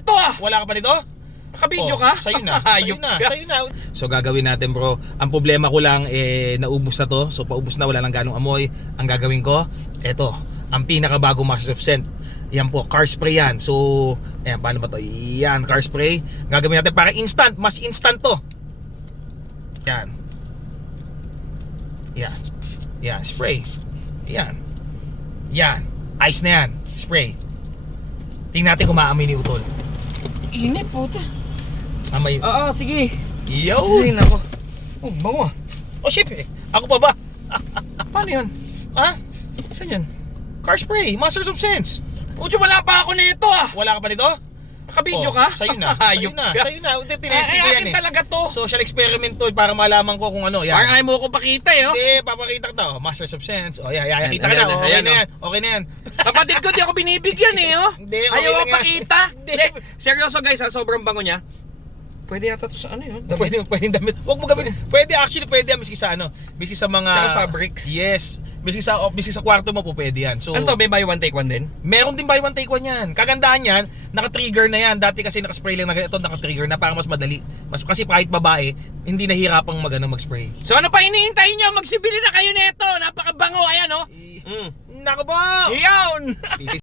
nito ah. Wala ka pa nito? Nakabidyo ka? Sa'yo na. Hayop ka. Sa'yo na. So gagawin natin bro. Ang problema ko lang naubos na to. So paubos na, wala lang ganong amoy. Ang gagawin ko, eto, ang pinakabago Masters of Scent. Yan po, car spray yan. So, ayan, paano ba to? Yan, car spray. Gagawin natin para instant, mas instant to. Yan. Yan. Yan, spray. Yan. Yan. Ice na yan. Spray. Tingnan natin kung maamoy ni Utol. Init, puta. Amay. Oo, sige. Yo! Ay, nako. Oh, bango ah. Oh, syempre. Ako pa ba? Paano yun? Ha? Saan yun? Car spray. Masters of Scents. Puta, wala pa ako nito ah. Wala ka pa nito? Nakabidyo ka? Sa'yo na. Hayop ka. Sa'yo na. Tinesting ko yan Akin eh. talaga to. Social experiment to para malaman ko kung ano. Yan. Parang ayaw mo ko pakita eh, oh. Hindi, papakita ko to. Masters of Scents. O, yan. Kita ka Ayan, na. Okay ayan, na yan. Okay na yan. Kapatid ko, di ako binibigyan eh, oh. Hindi, okay Ayaw lang ko yan. pakita. Hindi. Hindi. Seryoso guys, sobrang bango niya. Pwede yata to sa ano yun? Pwede damit. Huwag mo gawin. Pwede actually pwede yan miski sa ano, miski sa mga Tsaka fabrics. Yes. Miski sa kwarto mo po pwede yan. So Ano to, may buy one take one din? meron din buy one take one yan. Kagandahan yan, naka-trigger na yan. Dati kasi naka-spray lang na ganito, naka-trigger na para mas madali. Mas kasi kahit babae, hindi nahihirapang mag-spray. So ano pa iniintay nyo? Magsibili na kayo nito. Napakabango, ayan oh. Nako po! Iyon!